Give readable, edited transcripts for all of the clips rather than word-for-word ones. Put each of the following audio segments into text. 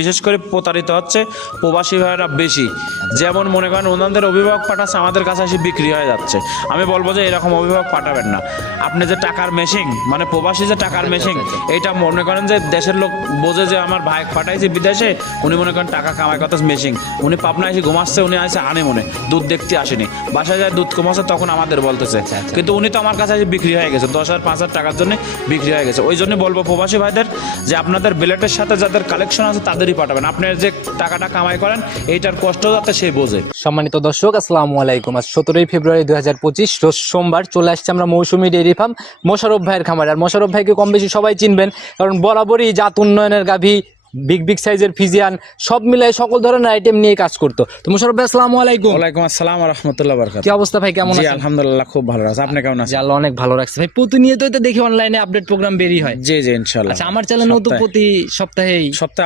বিশেষ করে প্রতারিত হচ্ছে প্রবাসী ভাইয়েরা বেশি। যেমন মনে করেন ওনাদের অভিভাবক পাঠাচ্ছে, আমাদের কাছে এসে বিক্রি হয়ে যাচ্ছে। আমি বলবো যে এরকম অভিভাবক পাঠাবেন না। আপনি যে টাকার মেশিন, মানে প্রবাসী যে টাকার মেশিন, এইটা মনে করেন যে দেশের লোক বোঝে যে আমার ভাই পাঠাইছে বিদেশে, উনি মনে করেন টাকা কামাই কথা মেশিন, উনি পাবনা এসে ঘুমাচ্ছে, উনি আসে আনে মনে দুধ দেখতে আসেনি, বাসায় যায় দুধ কমাচ্ছে, তখন আমাদের বলতেছে। কিন্তু উনি তো আমার কাছে এসে বিক্রি হয়ে গেছে 10,000-5,000 টাকার জন্য বিক্রি হয়ে গেছে। ওই জন্য বলবো প্রবাসী ভাইদের যে আপনাদের বিলেটের সাথে যাদের কালেকশন আছে তাদেরই পাঠাবেন। আপনার যে টাকাটা কামাই করেন এইটার কষ্ট যাতে সে বোঝে। সম্মানিত দর্শক, আসসালামু আলাইকুম। আজ 17 ফেব্রুয়ারি 2025 রোজ সোমবার চলে আসছে আমরা মৌসুমী ডেইরি ফার্ম মোশাররফ ভাইয়ের খামারে। আর মোশাররফ ভাইকে কম বেশি সবাই চিনবেন, কারণ বরাবরই জাত উন্নয়নের গাভী, বিগ সাইজের ফিজিয়ান সব মিলাই সকল ধরনের আইটেম নিয়ে কাজ করতো। তো মোশাররফ ভাই আসসালামু আলাইকুম। ওয়ালাইকুম আসসালাম ওয়া রাহমাতুল্লাহি ওয়া বারাকাতুহু। কি অবস্থা ভাই, কেমন আছেন? আলহামদুলিল্লাহ খুব ভালো আছে। আপনি কেমন আছেন? আল্লাহ অনেক ভালো রাখছে ভাই। প্রতিনিয়তই তো দেখি অনলাইনে আপডেট প্রোগ্রাম বেরি হয়। জি ইনশাআল্লাহ। আচ্ছা, আমার চ্যানেলেও তো প্রতি সপ্তাহে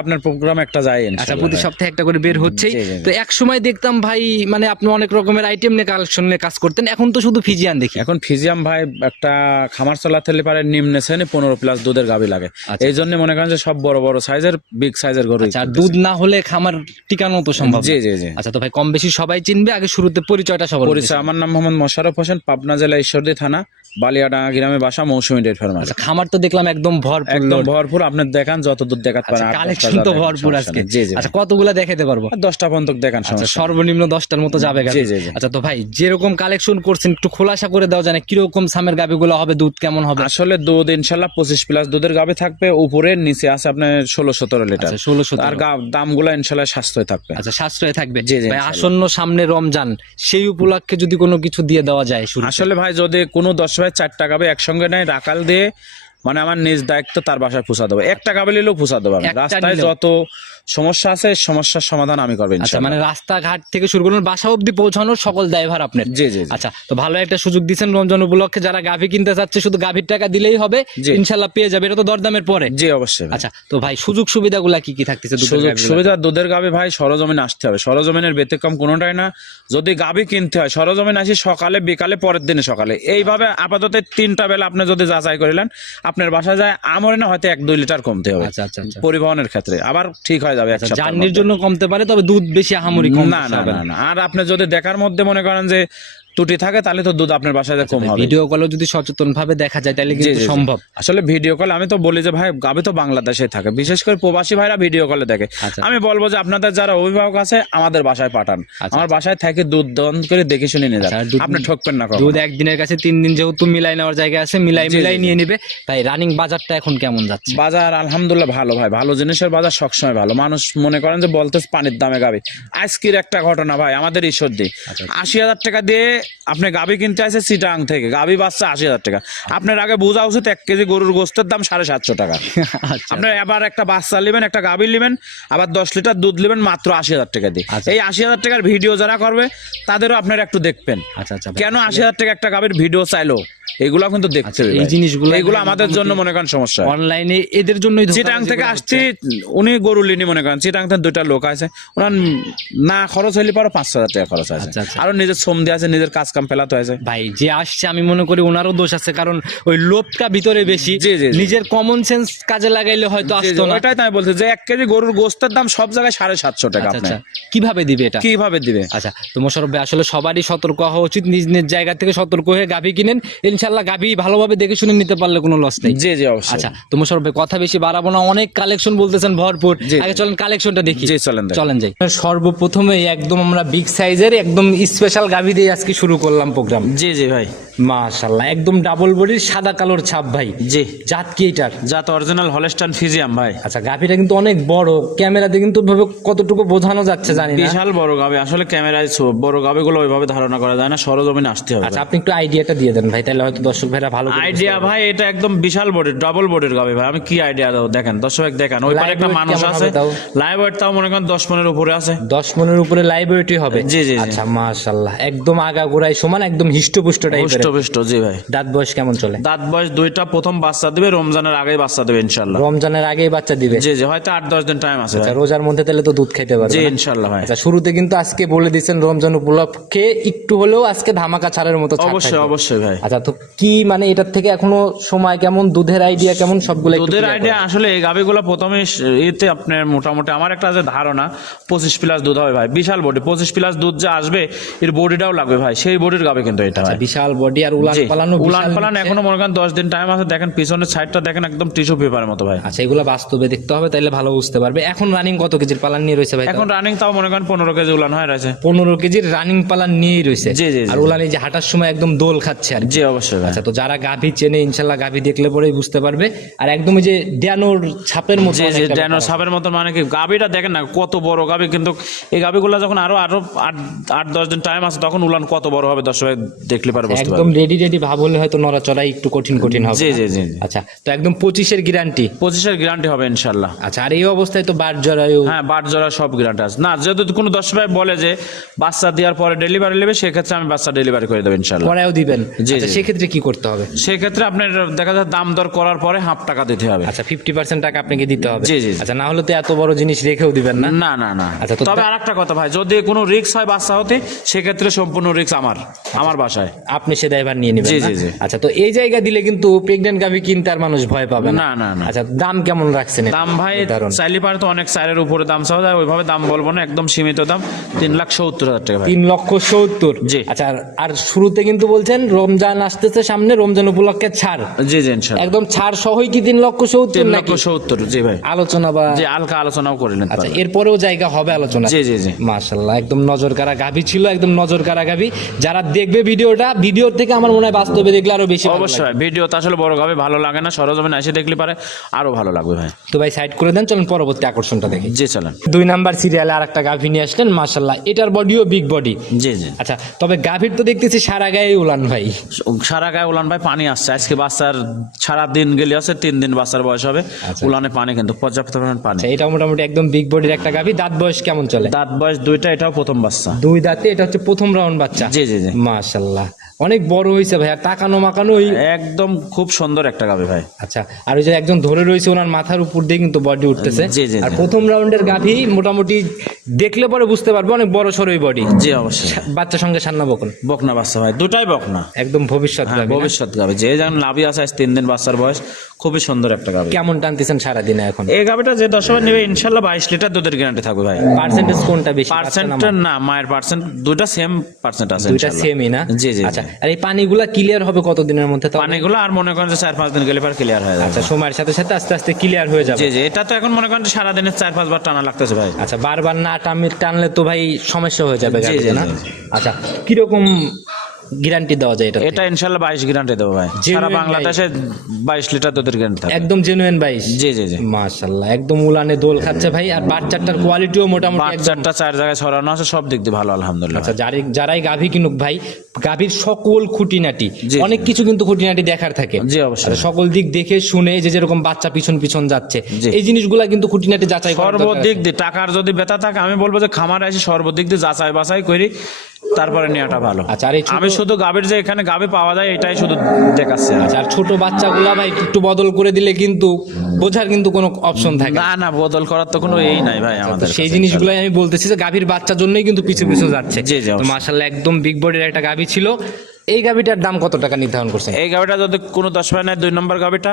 আপনার প্রোগ্রাম একটা যায় ইনশাআল্লাহ। আচ্ছা, প্রতি সপ্তাহে একটা করে বের হচ্ছেই। তো এক সময় দেখতাম ভাই, মানে আপনি অনেক রকমের আইটেম নিয়ে কালেকশন নিয়ে কাজ করতেন, এখন তো শুধু ফিজিয়ান দেখি। এখন ফিজিয়াম ভাই একটা খামার চালাতে পারে নিম্নে শ্রেণী 15+ দুধের গাভী লাগে। এই জন্য মনে করেন যে সব বড় বড় সাইজের বিগ সাইজের গরু। আচ্ছা, দুধ না হলে খামার টিকানো তো সম্ভব। জি। আচ্ছা, তো ভাই কম বেশি সবাই চিনবে, আগে শুরুতে পরিচয়টা সবার। পরিচয়, আমার নাম মোহাম্মদ মোশাররফ হোসেন, পাবনা জেলা ঈশ্বরদী থানা বালিয়াডাঙ্গা গ্রামে বাসা, মৌসুমী ডেইরি ফার্ম। আচ্ছা, খামার তো দেখলাম একদম ভরপুর। একদম ভরপুর, আপনি দেখান যত দুধ দেখাতে পারেন। কালেকশন তো ভরপুর আজকে। জি। আচ্ছা, কতগুলা দেখাতে পারবো? 10টা পর্যন্ত দেখান। আচ্ছা, সর্বনিম্ন 10টার মতো যাবে গাভী। জি। আচ্ছা, তো ভাই যেরকম কালেকশন করছেন একটু খোলাসা করে দাও, জানে কিরকম সামের গাভীগুলো হবে, দুধ কেমন হবে? আসলে দুধ ইনশাআল্লাহ 25+ দুধের গাভী থাকবে, উপরে নিচে আছে আপনার 16-17 লিটার। 16-17। আর দামগুলো ইনশাআল্লাহ সাশ্রয় থাকবে। আচ্ছা, সাশ্রয় থাকবে। জি, ভাই আসন্ন সামনে রমজান, সেই উপলক্ষে যদি কোনো কিছু দিয়ে দেওয়া যায় শুরু। আসলে ভাই যদি কোনো 10 ভাই 4টা গাভী একসঙ্গে নেয়, রাকাল দিয়ে, মানে আমার নিজ দায়িত্ব তার বাসায় পৌঁছা দেবো। একটা গাভী নিলেও পৌঁছা দেবো। রাস্তায় যত সমস্যা আছে সমস্যার সমাধান আমি করবো আচ্ছা, ইনশাআল্লাহ। মানে রাস্তাঘাট থেকে শুরু করুন বাসা অবধি পৌঁছানোর সকল দায়ভার আপনার। জি। আচ্ছা, তো ভালো একটা সুযোগ দিচ্ছেন রমজান উপলক্ষে, যারা গাভী কিনতে চাচ্ছে শুধু গাভীর টাকা দিলেই হবে, ইনশাআল্লাহ পেয়ে যাবে। এটা তো দরদামের পরে। জি অবশ্যই। আচ্ছা, তো ভাই সুযোগ সুবিধাগুলা কি থাকতেছে? সুযোগ সুবিধা দুধের গাভী ভাই সরজমিনে আসতে হবে, সরজমিনের ব্যতিক্রম কোনোটাই না। যদি গাভী কিনতে হয় সরজমিন আসি, সকালে বিকালে, পরের দিনে সকালে, এইভাবে আপাতত 3টা বেলা আপনি যদি যাচাই করিলেন, আপনার বাসায় যায় আমরে না হয়তো 1-2 লিটার কমতে হবে। আচ্ছা। পরিবহনের ক্ষেত্রে আবার ঠিক হয়ে যাবে। জার্নির জন্য কমতে পারে, তবে দুধ বেশি আহামরি কম না। আর আপনি যদি দেখার মধ্যে মনে করেন যে ত্রুটি থাকে, তাহলে তো দুধ আপনার বাসায় কম হবে। ভিডিও কলও যদি সচেতন ভাবে দেখা যায় তাহলে কিন্তু সম্ভব। আসলে ভিডিও কল আমি তো বলি যে ভাই গাভী তো বাংলাদেশে থাকে, বিশেষ করে প্রবাসী ভাইরা ভিডিও কলে দেখে। আমি বলবো যে আপনাদের যারা অভিভাবক আছে আমাদের বাসায় পাঠান, আমার বাসায় থেকে দুধ দহন করে দেখে শুনে নিয়ে যান, আপনি ঠকবেন না। দুধ একদিনের কাছে 3 দিন যেহেতু মিলাই নেওয়ার জায়গা আছে, মিলাই নিয়ে নিবে। তাই রানিং বাজারটা এখন কেমন যাচ্ছে? বাজার আলহামদুলিল্লাহ ভালো ভাই, ভালো জিনিসের বাজার সবসময় ভালো। মানুষ মনে করেন যে বলতে পানির দামে গাভী। আজকের একটা ঘটনা ভাই, আমাদের ঈশ্বরদী 80,000 টাকা দিয়ে আপনি গাভী কিনতে আসে চিটাং থেকে, গাভী বাচ্চা 80,000 টাকা। আপনার আগে বোঝা উচিত 1 কেজি গরুর গোস্তের দাম 750 টাকা। আপনার এবার একটা বাচ্চা নেবেন, একটা গাভী নেবেন, আবার 10 লিটার দুধ নেবেন মাত্র 80,000 টাকা দিয়ে। এই 80,000 টাকার ভিডিও যারা করবে তাদেরও আপনারা একটু দেখবেন। কেন 80,000 টাকা একটা গাভীর ভিডিও চাইলো, এগুলো কিন্তু দেখতে হবে। এই জিনিসগুলো এগুলো আমাদের জন্য মনে করেন সমস্যা। অনলাইনে এদের জন্যই চিটাং থেকে আসছি, উনি গরু লিনি মনে করেন, চিটাং থেকে 2টা লোক আছে, ওনার না খরচ হইলে পারো 5,000 টাকা খরচ আছে। আরো নিজের শ্রম দিয়ে আছে, নিজের কাজ কাম ফেলাতে হয়েছে। ভাই যে আসছে আমি মনে করি ওনারও দোষ আছে, কারণ ওই লোভটা ভিতরে বেশি। নিজের কমন সেন্স কাজে লাগাইলে হয়তো আসতো না। এটাই তাই বলছে যে 1 কেজি গরুর গোস্তের দাম সব জায়গায় 750 টাকা। আচ্ছা, কিভাবে দিবে এটা? আচ্ছা, তো মোশাররফ ভাই আসলে সবারই সতর্ক হওয়া উচিত, নিজ নিজ জায়গা থেকে সতর্ক হয়ে গাভী কিনেন, ইনশাআল্লাহ গাভী ভালোভাবে দেখে শুনে নিতে পারলে কোনো লস নেই। জি অবশ্যই। আচ্ছা, তো মোশাররফ ভাই কথা বেশি বাড়াবো না, অনেক কালেকশন বলতেছেন ভরপুর। আগে চলেন কালেকশনটা দেখি। চলেন যাই। সর্বপ্রথমেই একদম আমরা বিগ সাইজের একদম স্পেশাল গাভী দিয়ে আজকে শুরু করলাম প্রোগ্রাম। জি ভাই, মাশাআল্লাহ একদম ডাবল বডির সাদা কালোর ছাপ ভাই। জি, জাত কি এটার? জাত অরিজিনাল হলস্টাইন ফিজিয়াম ভাই। আচ্ছা, গাভীটা কিন্তু অনেক বড়, ক্যামেরাতে কিন্তু ভাবে কতটুকু বোঝানো যাচ্ছে জানি না। বিশাল বড় গাভী, আসলে ক্যামেরায় বড় গাভীগুলো ওইভাবে ধারণা করা যায় না, সরজমিনে আসতে হবে। আচ্ছা, আপনি একটু আইডিয়াটা দিয়ে দেন ভাই, তাহলে হয়তো দর্শক ভাইরা ভালো আইডিয়া। ভাই এটা একদম বিশাল বডির, ডাবল বডির গাভী ভাই। আমি কি আইডিয়া দাও দেখেন, দর্শক দেখেন, ওই পারে একটা মানুষ আছে, লাইভ ওয়েট তাও মনে করেন 10 মনের উপরে আছে। 10 মনের উপরে লাইভ ওয়েটই হবে। জি। আচ্ছা, মাশাআল্লাহ একদম আগাগোড়াই সমান, একদম হিষ্টপুষ্ট টাইপের। হিষ্টপুষ্ট। জি ভাই। দাঁত বয়স কেমন চলে? দাঁত বয়স 2টা, প্রথম বাচ্চা দিবে রমজানের আগেই বাচ্চা দিবে ইনশাআল্লাহ। রমজানের আগেই বাচ্চা দিবে? জি হয়তো 8-10 দিন টাইম আছে। আচ্ছা, রোজার মধ্যে তাহলে তো দুধ খেতে পারবে? জি ইনশাআল্লাহ ভাই। আচ্ছা, শুরুতে কিন্তু আজকে বলে দিয়েছেন রমজান উপলক্ষে একটু হলেও আজকে ধামাকা ছাড়ের মতো। অবশ্যই ভাই। আচ্ছা, তো কি মানে এটার থেকে এখনো সময় কেমন, দুধের আইডিয়া কেমন, সবগুলো একটু দুধের clear আইডিয়া আসলে এই গাভিগুলো প্রথমে এতে আপনার মোটামুটি আমার একটা যে ধারণা 25+ দুধ হবে ভাই, বিশাল বডি, 25+ দুধ যে আসবে এর বডিটাও লাগবে ভাই, সেই বডির গাভি কিন্তু এটা ভাই। করবে। বিশাল বডি আর উলান জি, পালানো উলান পালান এখনো মনে করেন 10 দিন টাইম আছে। দেখেন পিছনের সাইডটা দেখেন একদম টিস্যু পেপারের মতো ভাই। আচ্ছা, এগুলো বাস্তবে দেখতে হবে, তাইলে ভালো বুঝতে পারবে। এখন রানিং কত কেজির পালান নিয়ে রয়েছে ভাই? এখন রানিং তাও মনে করেন 15 কেজি উলান হয়ে রয়েছে। 15 কেজির রানিং পালান নিয়েই রয়েছে। জি, জি, জি। আর উলান এই যে হাঁটার সময় একদম দোল খাচ্ছে আর কি। জি অবশ্যই ভাই। আচ্ছা, তো যারা গাভী চেনে ইনশাল্লাহ গাভী দেখলে পরেই বুঝতে পারবে। আর একদম ওই যে ড্যানোর ছাপের মতো জি জি, অনেকটা ড্যানো ব্যাপার। সাপের মতো, মানে কি গাভিটা দেখেন না কত বড় গাভি, কিন্তু এই গাভিগুলো যখন আরো 8-10 দিন টাইম আছে তখন উলান কত বড় হবে দর্শক দেখলে পারে বুঝতে একদম পারবে। রেডি ভাব হলে হয়তো নড়াচড়াই একটু কঠিন হবে। জি জি জি। আচ্ছা, তো একদম 25-এর গ্যারান্টি। 25-এর গ্যারান্টি হবে ইনশাল্লাহ। আচ্ছা, আর এই অবস্থায় তো বাট জরায়ু। হ্যাঁ, বাট জরা সব গ্যারান্টি আছে। না যদি কোনো দর্শক ভাই বলে যে বাচ্চা দেওয়ার পরে ডেলিভারি নেবে, সেক্ষেত্রে আমি বাচ্চা ডেলিভারি করে দেবো ইনশাল্লাহ। পরেও দিবেন? জি, আচ্ছা, জি। সেক্ষেত্রে কি করতে হবে? সেক্ষেত্রে আপনার দেখা যায় দাম দর করার পরে হাফ টাকা দিতে হবে। আচ্ছা, 50% টাকা আপনাকে দিতে হবে। জি, জি, জি। আচ্ছা, না হলে তো এত বড় জিনিস রেখেও দিবেন না। না না না। আচ্ছা, তো তবে আরেকটা কথা ভাই, যদি কোনো রিস্ক হয় বাচ্চা হতে, সেক্ষেত্রে সম্পূর্ণ রিস্ক আমার বাসায়। আপনি সে দায়ভার নিয়ে নেবেন জি, না? জি, জি। আচ্ছা, তো এই জায়গা দিলে কিন্তু প্রেগন্যান্ট গাভী কিনতে আর মানুষ ভয় পাবে না। না না না। আচ্ছা, দাম কেমন রাখছেন এটা? দাম ভাই দারুণ। চাইলে পারে তো অনেক চাইলের উপরে দাম চাওয়া যায়, ওইভাবে দাম বলবো না, একদম সীমিত দাম 3,70,000 টাকা ভাই। 3,70,000। জি। আচ্ছা, আর শুরুতে কিন্তু বলছেন রমজান আসতেছে সামনে, রমজান উপলক্ষে ছাড়, জি জি ইনশাল্লাহ। একদম ছাড় সহই কি 3,70,000 নাকি 3,70,000 জি ভাই। আলোচনা বা? জি, হালকা আলোচনাও করে নিতে আচ্ছা, পারবেন। এরপরেও জায়গা হবে আলোচনা? জি জি জি। মাশাআল্লাহ, একদম নজর কাড়া গাভী ছিল, একদম নজর কাড়া গাভী। যারা দেখবে ভিডিওর থেকে আমার মনে হয় বাস্তবে দেখলে আরো বেশি ভালো অবশ্যই লাগবে। ভাই, ভিডিও তো আসলে বড় গাবে ভালো লাগে না, সরজমিনে এসে দেখলে পারে আরো ভালো লাগবে ভাই। তো ভাই সাইড করে দেন, চলুন পরবর্তী আকর্ষণটা দেখি। জি চলেন। 2 নাম্বার সিরিয়ালে আর একটা গাভী নিয়ে আসলেন, মাশাআল্লাহ, এটার বডিও বিগ বডি। জি জি। আচ্ছা, তবে গাভীর তো দেখতেছি সারা গায়ে উলান ভাই। সারা গায়ে উলান ভাই, পানি আসছে আজকে। বাচ্চার সারা দিন গেলে আছে, 3 দিন বাচ্চার বয়স হবে। আচ্ছা। উলানে পানি কিন্তু পর্যাপ্ত পরিমাণ পানি। আচ্ছা, এটা মোটামুটি একদম বিগ বডির একটা গাভী। দাঁত বয়স কেমন চলে? দাঁত বয়স 2টা, এটাও প্রথম বাচ্চা। 2 দাঁতে, এটা হচ্ছে প্রথম রাউন্ড বাচ্চা। জি জি জি। মাশাআল্লাহ, অনেক বড় হয়েছে ভাই, আর তাকানো মাকানো একদম খুব সুন্দর একটা গাভী ভাই। আচ্ছা, আর ওই যে একজন ধরে রয়েছে ওনার মাথার উপর দিয়ে কিন্তু বডি উঠতেছে। জি, জি, জি। আর প্রথম রাউন্ডের গাভী মোটামুটি দেখলে পরে বুঝতে পারবে অনেক বড় সরই বডি। জি অবশ্যই। বাচ্চা সঙ্গে সান্না বকন, বকনা বাচ্চা ভাই, দুটাই বকনা। একদম ভবিষ্যৎ হ্যাঁ, গাভী না? ভবিষ্যৎ গাভী। যে যেমন লাভি আছে, আজ 3 দিন বাচ্চার বয়স, খুবই সুন্দর একটা গাভী। কেমন টানতেছেন সারাদিনে এখন? এই গাভীটা যে দর্শক নেবে ইনশাল্লাহ 22 লিটার দুধের গ্যারান্টি থাকবে ভাই। পার্সেন্টেজ কোনটা বেশি? পার্সেন্ট না, মায়ের পার্সেন্ট দুইটা সেম পার্সেন্ট আছে দুইটা ইনশাল্লাহ। সেমই না? জি জি। আচ্ছা, আর এই পানিগুলা ক্লিয়ার হবে কতদিনের মধ্যে? তো পানিগুলো আর মনে করেন যে 4-5 দিন গেলে পর ক্লিয়ার হয়ে যাবে। আচ্ছা, সময়ের সাথে সাথে আস্তে আস্তে ক্লিয়ার হয়ে যাবে। জি জি। এটা তো এখন মনে করেন যে সারাদিনে 4-5 বার টানা লাগতেছে ভাই। আচ্ছা, বারবার না টানলে তো ভাই সমস্যা হয়ে যাবে জি, গাভীতে জি, না? জি। আচ্ছা, কিরকম গ্যারান্টি দেওয়া যায় এটা? এটা ইনশাল্লাহ 22 গ্যারান্টি দেবো ভাই। Genuine সারা বাংলাদেশে 22 লিটার দুধের গ্যারান্টি থাকবে। একদম জেনুইন 22? জি জি জি। মাশাআল্লাহ, একদম উলানে দোল খাচ্ছে ভাই। আর বাচ্চাটার কোয়ালিটিও মোটামুটি একদম। বাচ্চাটা 4 জায়গায় ছড়ানো আছে, সব দিক দিয়ে ভালো আলহামদুলিল্লাহ। আচ্ছা, যারাই গাভী কিনুক ভাই, গাভীর সকল খুঁটিনাটি, জি। অনেক কিছু কিন্তু খুঁটিনাটি দেখার থাকে। জি অবশ্যই। আচ্ছা, সকল দিক দেখে শুনে যে যেরকম বাচ্চা পিছন যাচ্ছে, জি। এই জিনিসগুলা কিন্তু খুঁটিনাটি যাচাই করার দরকার সর্বদিক আছে। দিয়ে টাকার যদি বেতা থাকে, আমি বলবো যে খামারে এসে সর্বদিক দিয়ে যাচাই বাছাই করি, তারপরে নেওয়াটা ভালো। আচ্ছা, আর এই ছোট- আমি শুধু গাভীর যে এখানে গাভী পাওয়া যায় এটাই শুধু দেখাচ্ছি। আচ্ছা, আর ছোট বাচ্চাগুলা ভাই একটু বদল করে দিলে কিন্তু বোঝার কিন্তু কোনো অপশন থাকে না। না না, বদল করার তো কোনো এই নাই ভাই তো আমাদের সেই কাছে। জিনিসগুলাই আমি বলতেছি যে গাভীর বাচ্চার জন্যই কিন্তু পিছু যাচ্ছে। জি, জি, তো অবশ্যই। মাশাআল্লাহ, একদম বিগ বডির একটা গাভী ছিল। এই গাভীটার দাম কত টাকা নির্ধারণ করছেন? এই গাভীটা যদি কোনো 10 ভাই নেয়, 2 নম্বর গাভীটা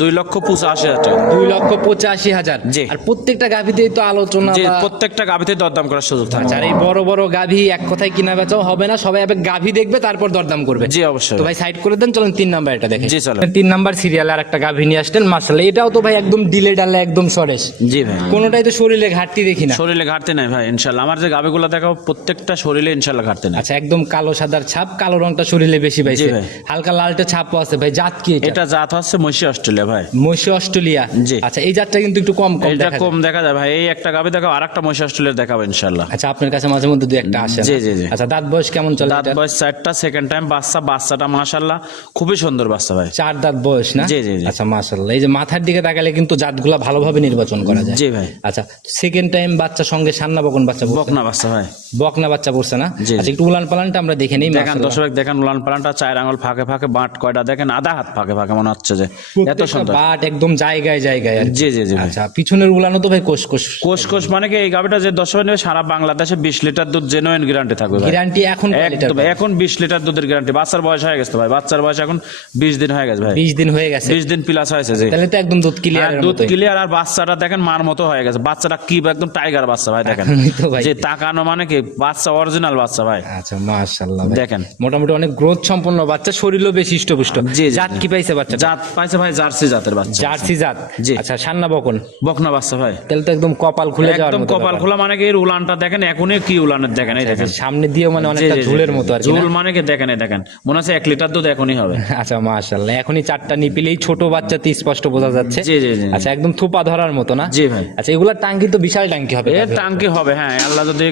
2,85,000 টাকা। 2,85,000। জি। আর প্রত্যেকটা গাভীতেই তো আলোচনা যে বা- প্রত্যেকটা গাভীতে দরদাম করার সুযোগ থাকে। আচ্ছা, আর এই বড় বড় গাভী এক কথায় কিনা বেচাও হবে না, সবাই আবার গাভী দেখবে তারপর দরদাম করবে। জি অবশ্যই। তো ভাই সাইড করে দেন, চলেন 3 নাম্বার এটা দেখে। জি, চলেন। 3 নাম্বার সিরিয়ালে আর একটা গাভী নিয়ে আসলেন, মাশাআল্লাহ, এটাও তো ভাই একদম ডিলে ডালে একদম সরেশ। জি ভাই। কোনোটাই তো শরীরে ঘাটতি দেখি না। শরীরে ঘাটতি নাই ভাই ইনশাল্লাহ। আমার যে গাভীগুলো দেখাবো প্রত্যেকটা শরীরে ইনশাল্লাহ ঘাটতি নাই। আচ্ছা, একদম কালো সাদার ছাপ, কালো রংটা শরীরে বেশি পাইছে, জি ভাই। হালকা লালটা ছাপও আছে ভাই। জাত কি এটা? এটা জাত হচ্ছে মহিষী অস্ট্রেলিয়া ভাই। মহিষী অস্ট্রেলিয়া? জি। আচ্ছা, এই জাতটা কিন্তু একটু কম এটা দেখা কম যায়। দেখা যায় ভাই। এই একটা গাভী দেখাবো, আর একটা মহিষী অস্ট্রেলিয়া দেখাবো ইনশাল্লাহ। আচ্ছা, আপনার কাছে মাঝে মধ্যে 2-1টা আসে না? জি, জি, জি। আচ্ছা, দাঁত বয়স কেমন চলে দাঁত এটার? বয়স 4টা, সেকেন্ড টাইম বাচ্চাটা মাশাল্লাহ খুবই সুন্দর বাচ্চা ভাই। 4 দাঁত বয়স না? জি, জি, জি। আচ্ছা, মাশাআল্লাহ, এই যে মাথার দিকে তাকালে কিন্তু জাতগুলা ভালোভাবে নির্বাচন করা যায়। জি ভাই। আচ্ছা, সেকেন্ড টাইম বাচ্চা সঙ্গে সান্না বকন বাচ্চা পড়ছে? বকনা বাচ্চা ভাই। বকনা বাচ্চা পড়ছে না? জি, জি। আচ্ছা, একটু উলান পালানটা আমরা দেখে নেই। দেখান মাশাআল্লাহ। দর্শক, দেখান উলান পালানটা 4 আঙুল ফাঁকে ফাঁকে, বাট কয়টা দেখেন আধা হাত ফাঁকে ফাঁকে, মনে হচ্ছে যে এত সুন্দর। বাট একদম জায়গায় জায়গায় আর কি। জি জি জি ভাই। আচ্ছা পিছনের উলানো তো ভাই কোষ কোষ কোষ মানে কি, এই গাভিটা যে 10 নেবে সারা বাংলাদেশে 20 লিটার দুধ জেনুইন গ্যারান্টি থাকবে ভাই। গ্যারান্টি এখন কয় লিটার? একদম এখন 20 লিটার দুধের গ্যারান্টি। বাচ্চার বয়স হয়ে গেছে ভাই, বাচ্চার বয়স এখন 20 দিন হয়ে গেছে ভাই। 20 দিন হয়ে গেছে, 20 দিন প্লাস হয়েছে জি। তাহলে তো একদম দুধ ক্লিয়ার। দুধ ক্লিয়ার, আর বাচ্চাটা দেখেন মার মতো হয়ে গেছে। বাচ্চাটা কি একদম টাইগার বাচ্চা ভাই, দেখেন তো ভাই যে তাকানো মানে কি বাচ্চা অরিজিনাল বাচ্চা ভাই। আচ্ছা মাশাআল্লাহ ভাই, দেখেন মোটামুটি অনেক গ্রোথ সম্পন্ন বাচ্চা, শরীরও বেশ হৃষ্টপুষ্ট। জি, জি, জাত কি পাইছে বাচ্চা? জাত পাইছে ভাই জার্সি জাতের বাচ্চা। জার্সি জাত। জি। আচ্ছা সান্না বকন, বকনা বাচ্চা ভাই। তাহলে তো একদম কপাল খুলে যাওয়ার একদম মতো কপাল ব্যাপার। খোলা, মানে কি এর উলানটা দেখেন এখনই কি উলানের দেখেন, এই দেখেন সামনে দিয়ে মানে জি, অনেকটা জি, জি, ঝুলের মতো আর কি না? ঝুল মানে কি দেখেন, এই দেখেন মনে হচ্ছে 1 লিটার দুধ এখনই হবে। আচ্ছা মাশাআল্লাহ, এখনই 4টা নিপিলেই ছোট বাচ্চাতে স্পষ্ট বোঝা যাচ্ছে। জি জি জি। আচ্ছা একদম থোপা ধরার মতো না? জি ভাই। আচ্ছা এগুলা টাঙ্কি তো বিশাল টাঙ্কি হবে। এর টাঙ্কি হবে হ্যাঁ, আল্লাহ যদি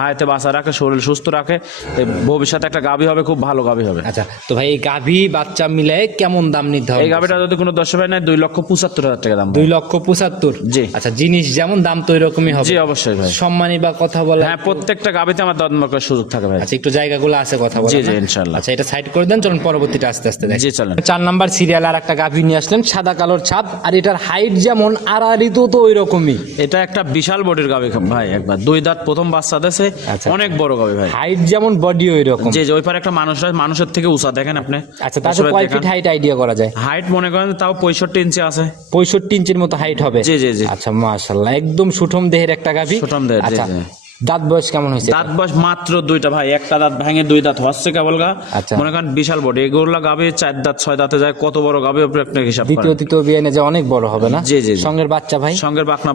হায়াতে বাঁচা রাখে, শরীর সুস্থ রাখে, এই ভবিষ্যতে একটা গাভী হবে, খুব ভালো গাভী হবে। আচ্ছা তো ভাই এই গাভী বাচ্চা মিলে কেমন দাম নির্ধারণ? এই গাভীটা যদি কোনো দর্শক ভাই নেয় 2,75,000 টাকা দাম। 2,75,000। জি। আচ্ছা জিনিস যেমন দাম তো এরকমই হবে? জি অবশ্যই ভাই। সম্মানী বা কথা বলা? হ্যাঁ প্রত্যেকটা গাভীতে আমার দরদাম করার সুযোগ থাকে ভাই। আচ্ছা একটু জায়গাগুলো আছে কথা বলা? জি জি ইনশাআল্লাহ। আচ্ছা এটা সাইড করে দেন, চলুন পরবর্তীটা আস্তে আস্তে দেখি। জি চলেন। 4 নাম্বার সিরিয়াল আর একটা গাভী নিয়ে আসলেন, সাদা কালোর ছাপ, আর এটার হাইট যেমন আড়াআড়িতেও তো ওই রকমই। এটা একটা বিশাল বডির গাভী ভাই, একবার 2 দাঁত প্রথম বাচ্চা দেশে, আচ্ছা। অনেক বড় গাভী ভাই। হাইট যেমন বডি ওই রকম। জি জি, ওই পারে একটা মানুষের থেকে উঁচা দেখেন আপনি। আচ্ছা তাতে কয় ফিট হাইট আইডিয়া করা যায়? হাইট মনে করেন তাও 65 ইঞ্চি আছে। 65 ইঞ্চির মতো হাইট হবে? জি জি জি। আচ্ছা মাশাআল্লাহ, একদম সুঠম দেহের একটা গাভী। সুঠাম দেহের, জি, আচ্ছা জি। দাঁত বয়স কেমন হয়েছে? দাঁত বয়স মাত্র 2টা ভাই, একটা দাঁত ভাঙে 2 দাঁত হচ্ছে কেবল গা। আচ্ছা। মনে করেন বিশাল বডি, এগুলা গাভী 4 দাঁত 6 দাঁতে যায়, কত বড় গাভী আপনি একটা হিসাব দ্বিতীয় করেন। তৃতীয় বিয়ে যে অনেক বড় হবে না? জি, জি, জি। সঙ্গের বাচ্চা ভাই? সঙ্গের বকনা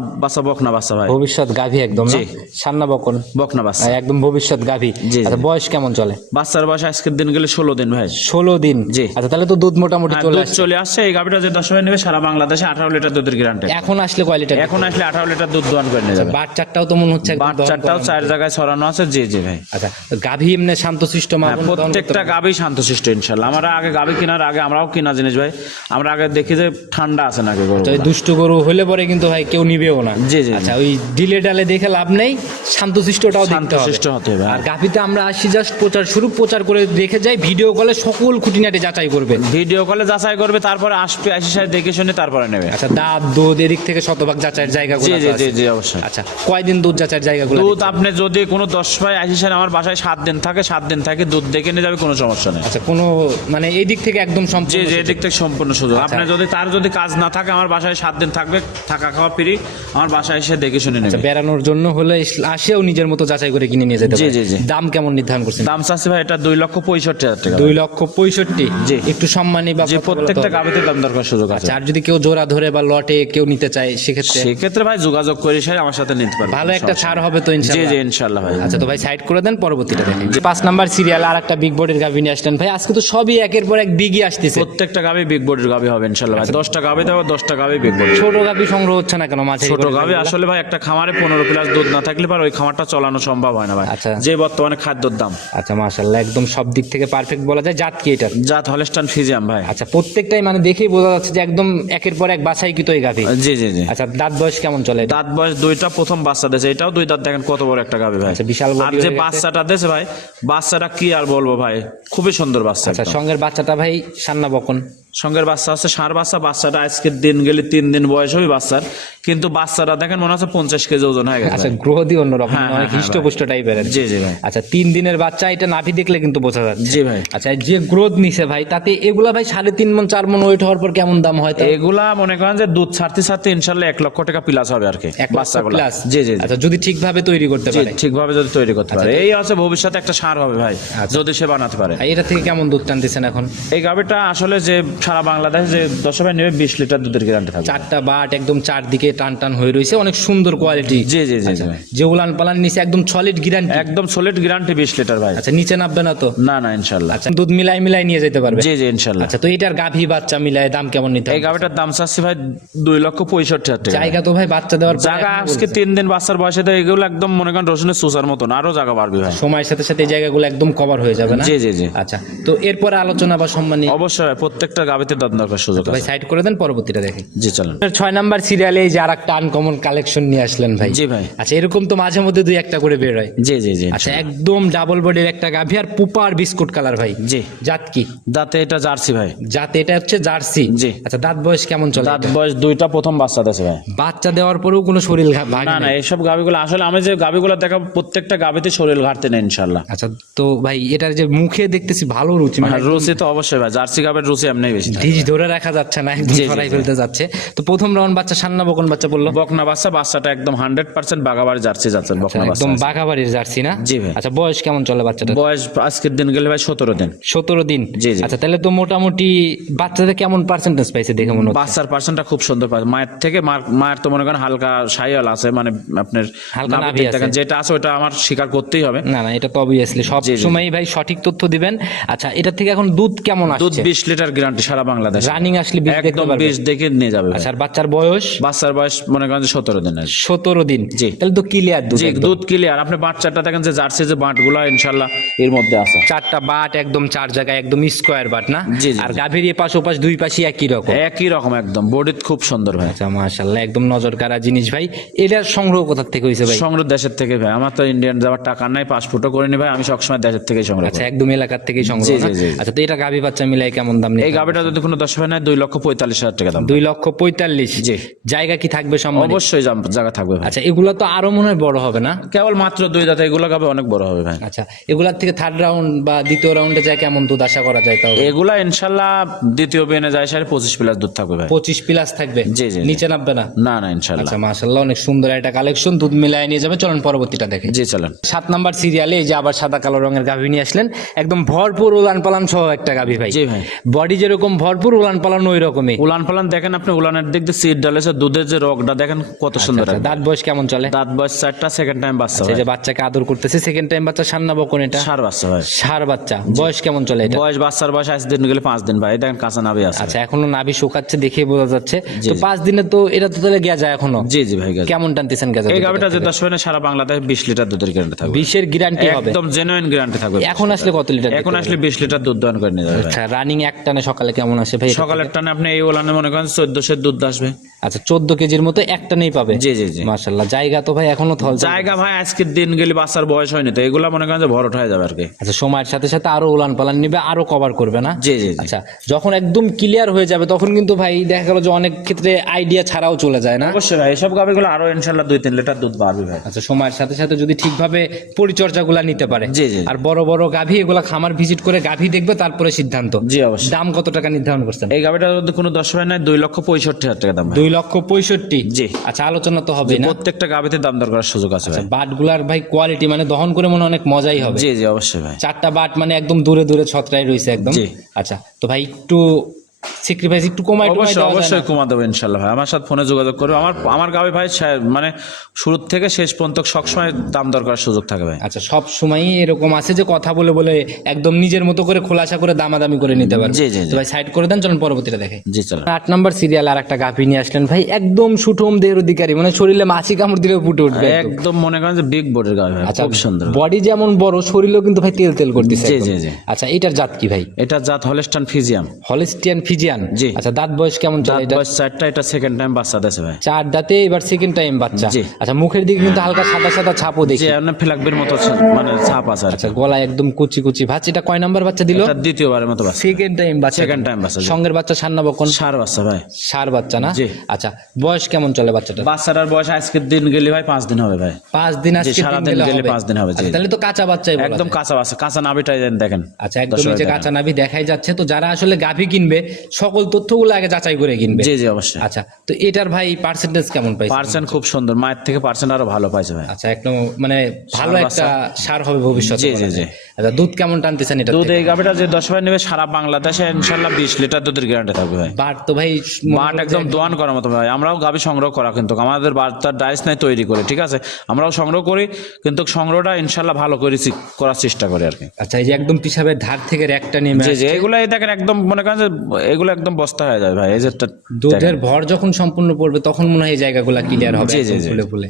বাচ্চা ভাই। ভবিষ্যৎ গাভী একদম না? জি। সান্না বকন? বকনা বাচ্চা। একদম ভবিষ্যৎ গাভী। জি, জি। আচ্ছা বয়স কেমন চলে? বাচ্চার বয়স আজকের দিন গেলে 16 দিন ভাই। 16 দিন? জি। আচ্ছা তাহলে তো দুধ মোটামুটি হ্যাঁ, চলে দুধ আসছে। চলে আসছে। এই গাভীটা যে 10 নেবে সারা বাংলাদেশে 18 লিটার দুধের গ্যারান্টি। এখন আসলে কয় লিটার? এখন আসলে 18 লিটার দুধ দোয়ান করে নিয়ে যাবে। বাচ্চাটাও তো মনে হচ্ছে একদম দহন বাচ্চাটাও করার 4 মতো। জায়গায় ছড়ানো আছে। জি জি ভাই। আচ্ছা তো গাভী এমনি শান্তশিষ্ট মা হ্যাঁ, প্রত্যেকটা গাভী শান্তশিষ্ট ইনশাল্লাহ। আমরা আগে গাভী কেনার আগে আমরাও কিনা জিনিস ভাই, আমরা আগে দেখি যে ঠান্ডা আছে নাকি গরু। দুষ্ট গরু হলে পরে কিন্তু ভাই কেউ নিবেও না। জি, জি। আচ্ছা ওই ডিলে ডালে দেখে লাভ নেই, শান্তশিষ্টটাও দেখতে হবে। শান্তশিষ্ট হতে হবে। আর গাভীতে আমরা আসি জাস্ট প্রচার করে রেখে যাই, ভিডিও কলে সকল খুঁটিনাটি যাচাই করবে। ভিডিও কলে যাচাই করবে, তারপরে আসবে, আসি সাথে দেখে শুনে তারপরে নেবে। আচ্ছা দাঁত দুধ এদিক থেকে শতভাগ যাচাইয়ের জায়গাগুলো জি তো জি আছে। জি জি অবশ্যই। আচ্ছা কয়দিন দুধ যাচাইয়ের জায়গাগুলো? দুধ আপনি যদি কোনো 10 ভাই আসি সাথে আমার বাসায় 7 দিন থাকে, 7 দিন থাকে, দুধ দেখে নিয়ে যাবে, কোনো সমস্যা নেই। আচ্ছা কোনো মানে এই দিক থেকে একদম জি সম্পূর্ণ? জি, এদিক থেকে সম্পূর্ণ সুযোগ। আচ্ছা। আপনি যদি যদি কাজ না থাকে, আমার বাসায় 7 দিন থাকবে, থাকা খাওয়া ফ্রি, আমার বাসায় এসে দেখে শুনে নেবে। বেড়ানোর জন্য হলে আসেও নিজের মতো যাচাই করে কিনে নিয়ে যেতে জি, পারে। জি, জি। দাম কেমন নির্ধারণ করছেন? দাম চাচ্ছি ভাই এটা 2,65,000 টাকা। 2,65,000? জি। একটু সম্মানী বা যে কথা বলা প্রত্যেকটা তো- গাভীতে দাম দরকার সুযোগ আছে। আচ্ছা আর যদি কেউ জোড়া ধরে বা লটে কেউ নিতে চায় সেক্ষেত্রে সেক্ষেত্রে ভাই যোগাযোগ করে সে আমার সাথে নিতে পারবে। ভালো একটা ছাড় হবে তো জি ইনশাআল্লাহ? জি ইনশাআল্লাহ ভাই। আচ্ছা তো ভাই সাইড করে দেন, পরবর্তীটা দেখেন। 5 নাম্বার সিরিয়াল আর একটা বিগ বডির গাভী নিয়ে আসলেন ভাই, আজকে তো সবই একের পর এক বিগই আসতেছে। প্রত্যেকটা গাভী বিগ বডির গাভী হবে ইনশাআল্লাহ ভাই। 10টা গাভী দেবো, 10টা গাভী বিগ বডি। ছোট গাভী সংগ্রহ হচ্ছে না কেন মাঝে? ছোট গাভী আসলে ভাই একটা খামারে 15 প্লাস দুধ না থাকলে পারে ওই খামারটা চালানো সম্ভব হয় না ভাই। আচ্ছা। যে বর্তমানে খাদ্যের দাম। আচ্ছা মাশাআল্লাহ, একদম সব দিক থেকে পারফেক্ট বলা যায়। জাত কি এটার? জাত হলস্টাইন ফ্রিজিয়ান ভাই। আচ্ছা প্রত্যেকটাই মানে দেখেই বোঝা যাচ্ছে যে একদম একের পর এক বাছাই কি তো এই গাভী। জি জি জি। আচ্ছা দাঁত বয়স কেমন চলে? দাঁত বয়স 2টা প্রথম বাচ্চা দেশে, এটাও 2 দাঁত দেখেন কত বড় একটা গাভী ভাই। আচ্ছা, বিশাল body আর যে হয়ে গেছে। বাচ্চাটা দেশে ভাই, বাচ্চাটা কি আর বলবো ভাই, খুবই সুন্দর বাচ্চা। আচ্ছা একদম। সঙ্গের বাচ্চাটা ভাই সান্না বকন? সঙ্গের বাচ্চা আছে ষাঁড় বাচ্চা। বাচ্চাটা আজকের দিন গেলে 3 দিন বয়স হবে বাচ্চার, কিন্তু বাচ্চাটা দেখেন মনে হচ্ছে 50 কেজি ওজন হয়ে গেছে আচ্ছা ভাই। গ্রহদি অন্যরকম, হ্যাঁ, অনেক হ্যাঁ, হৃষ্টপুষ্ট টাইপের। জি জি ভাই। আচ্ছা 3 দিনের বাচ্চা, এটা নাভি দেখলে কিন্তু বোঝা যাচ্ছে। জি ভাই। আচ্ছা যে গ্রোথ নিছে ভাই, তাতে এগুলা ভাই 3.5 মণ 4 মণ ওয়েট হওয়ার পর কেমন দাম হয়? তো এগুলা মনে করেন যে দুধ ছাড়তে ছাড়তে ইনশাল্লাহ 1 লক্ষ টাকা প্লাস হবে আর কি 1 লক্ষ বাচ্চাগুলো। প্লাস? জি জি জি। আচ্ছা যদি ঠিকভাবে তৈরি করতে জি, পারে? ঠিকভাবে যদি তৈরি করতে পারে, এই আছে ভবিষ্যতে একটা সার হবে ভাই, আচ্ছা। যদি সে বানাতে পারে। আর এটা থেকে কেমন দুধ টানতেছেন এখন? এই গাভীটা আসলে যে সারা বাংলাদেশ যে 10 ভাই নেবে 20 লিটার দুধের গ্যারান্টি থাকবে। 4টা বাট একদম চারদিকে টান টান হয়ে রয়েছে, অনেক সুন্দর কোয়ালিটি। জি জি জি জি ভাই। যে উলান পালান নিচে একদম সলিড গ্যারান্টি? একদম সলিড গ্যারান্টি 20 লিটার ভাই। আচ্ছা নিচে নামবে না তো? না না ইনশাল্লাহ। আচ্ছা দুধ মিলাই নিয়ে যেতে পারবে? জি জি ইনশাল্লাহ। আচ্ছা তো এটার গাভী বাচ্চা মিলায় দাম কেমন নিতে এই হবে? গাভীটার দাম চাচ্ছি ভাই 2,65,000 টাকা। জায়গা তো ভাই বাচ্চা দেওয়ার পরে জায়গা এখনো আজকে বলছে। 3 দিন বাচ্চার বয়সে তো এগুলো একদম মনে করেন রসুনের সুসার মতন, আরো জায়গা বাড়বে ভাই। সময়ের সাথে সাথে এই জায়গাগুলো একদম কভার হয়ে যাবে না? জি জি জি। আচ্ছা তো এরপরে আলোচনা বা সম্মানী? অবশ্যই ভাই, প্রত্যেকটা গাবিতে দাম দরকার সুযোগ ভাই আছে। সাইড করে দেন, পরবর্তীটা দেখে। জি চলেন। 6 নাম্বার সিরিয়ালে এই যে আরেকটা আনকমন কালেকশন নিয়ে আসলেন ভাই। জি ভাই। আচ্ছা, এরকম তো মাঝে মধ্যে দুই একটা করে বের হয়। জি জি জি। আচ্ছা, একদম ডাবল বডির একটা গাভী আর পুপার বিস্কুট কালার ভাই। জি। জাত কি? দাঁতে এটা জার্সি ভাই। জাত এটা হচ্ছে জার্সি। জি। আচ্ছা, দাঁত বয়স কেমন চলে? দাঁত বয়স দুইটা, প্রথম বাচ্চা আছে ভাই। বাচ্চা দেওয়ার পরেও কোনো শরীর ভাগ না না, এইসব গাবিগুলো আসলে আমি যে গাবিগুলো দেখাবো প্রত্যেকটা গাবিতে শরীর ঘাটতে নেই ইনশাল্লাহ। আচ্ছা, তো ভাই এটার যে মুখে দেখতেছি ভালো রুচি, মানে রুচি তো অবশ্যই ভাই, জার্সি গাবের রুচি এমনি বেশি থাকে। ডিশ ধরে রাখা যাচ্ছে না, একদম জি, জি, ছড়াই জি। ফেলতে যাচ্ছে। তো প্রথম রাউন্ড বাচ্চা সান্না বকন বাচ্চা বললো, বকনা বাচ্চা, বাচ্চাটা একদম 100% বাগাবাড়ি জার্সি যাচ্ছে বকনা বাচ্চা একদম আছে। বাঘাবাড়ির জার্সি না? জি ভাই। আচ্ছা, বয়স কেমন চলে বাচ্চাটা? বয়স আজকের দিন গেলে ভাই 17 দিন। 17 দিন। জি, জি। আচ্ছা, তাহলে তো মোটামুটি বাচ্চাদের কেমন পার্সেন্টেজ পাইছে দেখে মনে হচ্ছে? বাচ্চার পার্সেন্টটা খুব সুন্দর পাচ্ছে মায়ের থেকে। মায়ের তো মনে করেন হালকা সাইয়াল আছে, মানে আপনার হালকা নাভির নাভি দিক আছে। দেখেন যেটা আছে ওটা আমার স্বীকার করতেই হবে। না না, এটা তো অবভিয়াসলি সব জি, জি। সময় ভাই সঠিক তথ্য দিবেন। আচ্ছা, এটা থেকে এখন দুধ কেমন দুধ আসছে? 20 লিটার গ্যারান্টি সারা বাংলাদেশ। রানিং আসলে 20 দেখতে একদম পারবে? 20 দেখে নিয়ে যাবে ভাই। আচ্ছা, আর বাচ্চার বয়স? বাচ্চার বয়স মনে করেন যে 17 দিন আছে। 17 দিন। জি। তাহলে তো ক্লিয়ার দুধ জি, একদম। দুধ ক্লিয়ার। আপনি বাচ্চাটা দেখেন যে জার্সি যে বাঁটগুলো ইনশাল্লাহ এর মধ্যে আছে। চারটা বাট একদম 4 জায়গায় একদম স্কোয়ার বাট না? জি, জি, আর জি। গাভীর এ পাশ ও পাশ দুই পাশে একই রকম। একই রকম একদম, বডি খুব সুন্দর ভাই। আচ্ছা, মাশাআল্লাহ, একদম নজর কাড়া জিনিস ভাই। এটার সংগ্রহ কোথা থেকে হয়েছে ভাই? সংগ্রহ দেশের থেকে ভাই। আমার তো ইন্ডিয়ান যাওয়ার টাকা নাই, পাসপোর্টও করিনি ভাই। আমি সবসময় দেশের থেকেই সংগ্রহ আচ্ছা, করি। একদম এলাকার থেকেই সংগ্রহ জি, না? জি, জি। আচ্ছা, তো এটা গাভী বাচ্চা মিলাই কেমন দাম নিয়ে? এই গাবিটা যদি কোনো 10 হয় না, 2,45,000 টাকা দাম। 2,45,000। জি। জায়গা কি থাকবে সম্মানিত? অবশ্যই জায়গা থাকবে ভাই। আচ্ছা, এগুলা তো আরো মনে হয় বড় হবে না? কেবল মাত্র 2 দাঁত, এগুলো গাবে অনেক বড় হবে ভাই। আচ্ছা, এগুলার থেকে থার্ড রাউন্ড বা দ্বিতীয় রাউন্ডে যায় কেমন দুধ আশা করা যায় তাও? এগুলা ইনশাল্লাহ দ্বিতীয় বেনে যায় 25+ দুধ থাকবে ভাই। 25 প্লাস থাকবে? জি, জি, জি। নিচে নামবে না? না না ইনশাল্লাহ। আচ্ছা, মাশাআল্লাহ, অনেক সুন্দর একটা কালেকশন। দুধ মিলাই নিয়ে যাবে, চলুন পরবর্তীটা দেখে। জি চলেন। 7 নাম্বার সিরিয়ালে এই যে আবার সাদা কালো রঙের গাভী নিয়ে আসলেন, একদম ভরপুর উলান পালান সহ একটা গাভী ভাই। জি ভাই। বডি যেরকম ভরপুর, উলান পালান ওই রকমই। উলান পালান দেখেন আপনি, উলানের দিক দিয়ে সিট ডালেছে, দুধের যে রগটা দেখেন কত সুন্দর। আচ্ছা, দাঁত বয়স কেমন চলে? দাঁত বয়স 4টা, সেকেন্ড টাইম বাচ্চা এই ভাই। যে বাচ্চাকে আদর করতেছে, সেকেন্ড টাইম বাচ্চা সান্না বকন, এটা ষাঁড় বাচ্চা ভাই। ষাঁড় বাচ্চা। বয়স কেমন চলে এটা? বয়স বাচ্চার বয়স 5 দিন গেলে 5 দিন ভাই। এই দেখেন কাঁচা নাভি আছে। আচ্ছা, এখনো নাভি শুকাচ্ছে দেখেই বোঝা যাচ্ছে। জি, তো জি। 5 দিনে তো এটা তো তাহলে গেজা এখনো। জি জি ভাই গাছ। কেমন টানতেছেন গেজা? এই গাবিটা যে 10 হয় না, সারা বাংলাদেশ 20 লিটার দুধের গ্যারান্টি থাকবে। 20-এর গ্যারান্টি হবে? একদম জেনুইন গ্যারান্টি থাকবে। এখন আসলে কত লিটার? এখন আসলে 20 লিটার দুধ দহন করে নিয়ে যাবে ভাই। আচ্ছা, রানিং এক টানে সকালে কেমন আসে ভাই? সকালের টানে আপনি এই ওলানে মনে করেন 1400 দুধ আসবে। আচ্ছা, 14 কেজির মতো এক টানেই পাবে? জি জি জি। মাশাআল্লাহ, জায়গা তো ভাই এখনো থল। জায়গা ভাই আজকের দিন গেলে বাচ্চার বয়স হয়নি, তো এগুলা মনে করেন যে ভরট হয়ে যাবে আর কি। আচ্ছা, সময়ের সাথে সাথে আরো উলান পালান নিবে, আরো কভার করবে না? জি জি জি। আচ্ছা, যখন একদম ক্লিয়ার হয়ে যাবে তখন কিন্তু ভাই দেখা গেল যে অনেক ক্ষেত্রে আইডিয়া ছাড়াও চলে যায় না? অবশ্যই ভাই, এসব গাবিগুলো আরো ইনশাল্লাহ 2-3 লিটার দুধ পারবে ভাই। আচ্ছা, সময়ের সাথে সাথে যদি ঠিকভাবে পরিচর্যাগুলা নিতে পারে। জি, জি। আর বড় বড় গাভী এগুলা খামার ভিজিট করে গাভী দেখবে, তারপরে সিদ্ধান্ত। জি অবশ্যই। দাম কত টাকা নির্ধারণ করছেন? এই গাবিটা যদি কোনো 10 হয় না, 2,65,000 টাকা দাম ভাই। 2,65,000। জি। আচ্ছা, আলোচনা তো হবে না? প্রত্যেকটা গাবিতে দাম দর করার সুযোগ আছে ভাই। বাটগুলার ভাই কোয়ালিটি মানে দহন করে মনে হয় অনেক মজাই হবে। জি জি অবশ্যই ভাই। 4টা বাট মানে একদম দূরে দূরে ছত্রায় রয়েছে একদম। জি। আচ্ছা, তো ভাই একটু স্যাক্রিফাইস একটু কমাই টমাই অবশ্যই দেওয়া যায় অবশ্যই না? কমা দেবো ইনশাল্লাহ ভাই। আমার সাথে ফোনে যোগাযোগ করবে। আমার গাবি ভাই মানে শুরু থেকে শেষ পর্যন্ত সবসময় দাম দর করার সুযোগ থাকে ভাই। আচ্ছা, সব সময়ই এরকম আছে যে কথা বলে বলে একদম নিজের মতো করে খোলাসা করে দামাদামি করে নিতে পারবে? জি, জি, জি। তো ভাই সাইড করে দেন, চলুন পরবর্তীটা দেখে। জি চলো। 8 নাম্বার সিরিয়াল আর একটা গাভী নিয়ে আসলেন ভাই, একদম সুঠম দেহের অধিকারী, মানে শরীরে মাছি কামড় দিলে ফুটে উঠবে একদম। একদম মনে করেন যে বিগ বোর্ডের গাবি ভাই, আচ্ছা, খুব সুন্দর। বডি যেমন বড়, শরীরও কিন্তু ভাই তেল তেল করতেছে জি, একদম। জি, জি। আচ্ছা, এটার জাত কি ভাই? এটা জাত হলস্টাইন ফ্রিজিয়ান। Holstein Friesian. জি। আচ্ছা, দাঁত বয়স কেমন চলে দাঁত এটা? বয়স 4টা, এটা সেকেন্ড টাইম বাচ্চা দেশে ভাই। 4 দাঁতে, এবার সেকেন্ড টাইম বাচ্চা। জি। আচ্ছা, মুখের দিকে কিন্তু হালকা সাদা সাদা ছাপও দেখি। যে আপনার ফ্ল্যাগবির মতো মানে ছাপ আছে আর কি। আচ্ছা, গলায় একদম কুচি কুচি ভাঁজ। এটা কয় নাম্বার বাচ্চা দিল? এটা দ্বিতীয়বারের মতো বাচ্চা। সেকেন্ড টাইম বাচ্চা। সেকেন্ড টাইম বাচ্চা। জি। সঙ্গের বাচ্চা সান্না বকন? ষাঁড় বাচ্চা ভাই। ষাঁড় বাচ্চা না? জি। আচ্ছা, বয়স কেমন চলে বাচ্চাটা? বাচ্চাটার বয়স আজকের দিন গেলে ভাই 5 দিন হবে ভাই। 5 দিন আজকে সারা দিন দিন গেলে হবে? 5 দিন হবে। জি। আচ্ছা, তাহলে তো কাঁচা বাচ্চাই বলা একদম যায়। কাঁচা বাচ্চা, কাঁচা নাভিটাই দেখেন। আচ্ছা, একদম এই যে কাঁচা নাভি দেখাই যাচ্ছে। তো যারা আসলে গাভী কিনবে সকল তথ্যগুলো আগে যাচাই করে কিনবে। জি জি অবশ্যই। আচ্ছা, তো এটার ভাই পার্সেন্টেজ কেমন পাইছে? পার্সেন্ট খুব সুন্দর, মায়ের থেকে পার্সেন্ট আরো ভালো পাইছে ভাই। আচ্ছা, একদম মানে ভালো ষাঁড় একটা সার হবে ভবিষ্যতে। জি, জি, জি। আচ্ছা, দুধ কেমন টানতেছেন এটা? দুধ এই গাভিটা যে 10 ভাই নেবে সারা বাংলাদেশে ইনশাল্লাহ 20 লিটার দুধের গ্যারান্টি থাকবে ভাই। বাট তো ভাই মাঠ একদম দোয়ান করার মতো ভাই। আমরাও গাভি সংগ্রহ করা, কিন্তু আমাদের বার্তার ডাইস নাই তৈরি করে, ঠিক আছে, আমরাও সংগ্রহ করি, কিন্তু সংগ্রহটা ইনশাল্লাহ ভালো করে করার চেষ্টা করি আর কি। আচ্ছা, এই যে একদম পিছাবের ধার থেকে একটা নেমে জি জি, আসছে। এগুলো এই দেখেন একদম মনে করেন যে এগুলো একদম বস্তা হয়ে যায় ভাই। এই যে দুধের ভর যখন সম্পূর্ণ পড়বে তখন মনে হয় এই জায়গাগুলো ক্লিয়ার হবে জি, জি, একদম জি। ফুলে ফুলে।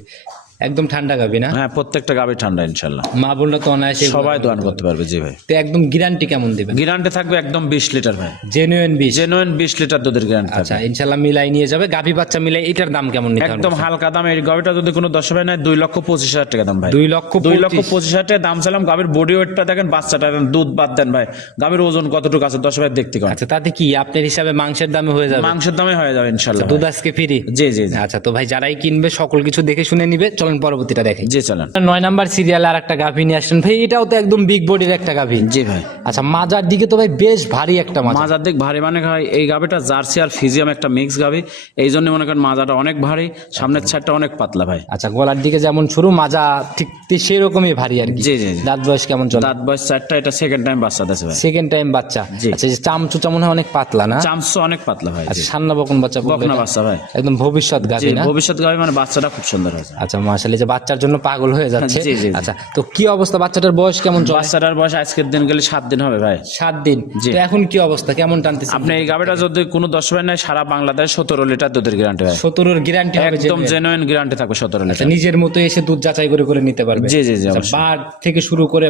একদম ঠান্ডা গাভী না? হ্যাঁ, প্রত্যেকটা গাভী ঠান্ডা ইনশাল্লাহ। মা বোনরা তো অনায়াসে সবাই দোয়ান করতে পারবে। জি ভাই। তো একদম গ্যারান্টি কেমন দিবেন? গ্যারান্টি থাকবে একদম 20 লিটার ভাই, জেনুইন 20? জেনুইন 20 লিটার দুধের গ্যারান্টি আচ্ছা, থাকবে। ইনশাল্লাহ মিলাই নিয়ে যাবে। গাভী বাচ্চা মিলাই এটার দাম কেমন নিতে হবে? একদম হালকা দাম। এই গাভীটা যদি কোনো 10 ভাই নেয় 2,25,000 টাকা দাম ভাই। 2,25,000 টাকা দাম চালাম। গাভীর বডি ওয়েটটা দেখেন, বাচ্চাটা দুধ বাদ দেন ভাই, গাভীর ওজন কতটুকু আছে 10 ভাই দেখতে কম। আচ্ছা, তাতে কি আপনার হিসাবে মাংসের দামে হয়ে যাবে? মাংসের দামে হয়ে যাবে ইনশাল্লাহ। দুধ আজকে ফ্রি? জি জি জি। আচ্ছা, তো ভাই যারাই কিনবে সকল কিছু দেখে শুনে নিবে। চলেন পরবর্তীটা দেখে। জি চলেন। 9 নাম্বার সিরিয়ালে আর একটা গাভী নিয়ে আসলেন ভাই, এটাও তো একদম বিগ বডির একটা গাভী। জি ভাই। আচ্ছা, মাজার দিকে তো ভাই বেশ ভারী একটা মাজা। মাজার দিক ভারী মানে ভাই এই গাভীটা জার্সি আর ফিজিয়াম একটা মিক্স গাভী, এই জন্য মনে করেন মাজাটা অনেক ভারী, সামনের ছাড়টা অনেক পাতলা ভাই। আচ্ছা, গলার দিকে যেমন শুরু, মাজা ঠিক সেরকমই ভারী আর কি। জি জি জি। দাঁত বয়স কেমন চলে? দাঁত বয়স 4টা, এটা সেকেন্ড টাইম বাচ্চা দিয়েছে ভাই। সেকেন্ড টাইম বাচ্চা। জি। আচ্ছা, এই চামচুচা মনে হয় অনেক পাতলা না? চামচ অনেক পাতলা ভাই। আচ্ছা, সান্না বকন বাচ্চা বলবো বকনা এটা? বাচ্চা ভাই। একদম ভবিষ্যৎ জি, গাভী না? ভবিষ্যৎ গাভী মানে বাচ্চাটা খুব সুন্দর হয়েছে। আচ্ছা, মাশাআল্লাহ, যে বাচ্চার জন্য পাগল হয়ে যাচ্ছে। জি, জি, জি। আচ্ছা, তো কি অবস্থা, বাচ্চাটার বয়স কেমন চলে? বাচ্চাটার বয়স আজকের দিন গেলে 7 দিন হবে ভাই। 7 দিন। জি। তো এখন কি অবস্থা, কেমন টানতেছে? আপনি এই গাভীটা যদি কোনো 10 ভাই নেয় সারা বাংলাদেশ 17 লিটার দুধের গ্যারান্টি ভাই। 17 গ্যারান্টি হবে? একদম genuine? জেনুইন গ্যারান্টি থাকবে 17 আচ্ছা, লিটার। নিজের মতো এসে দুধ যাচাই করে করে নিতে পারবে? জি জি জি, আচ্ছা, অবশ্যই। বাট থেকে শুরু করে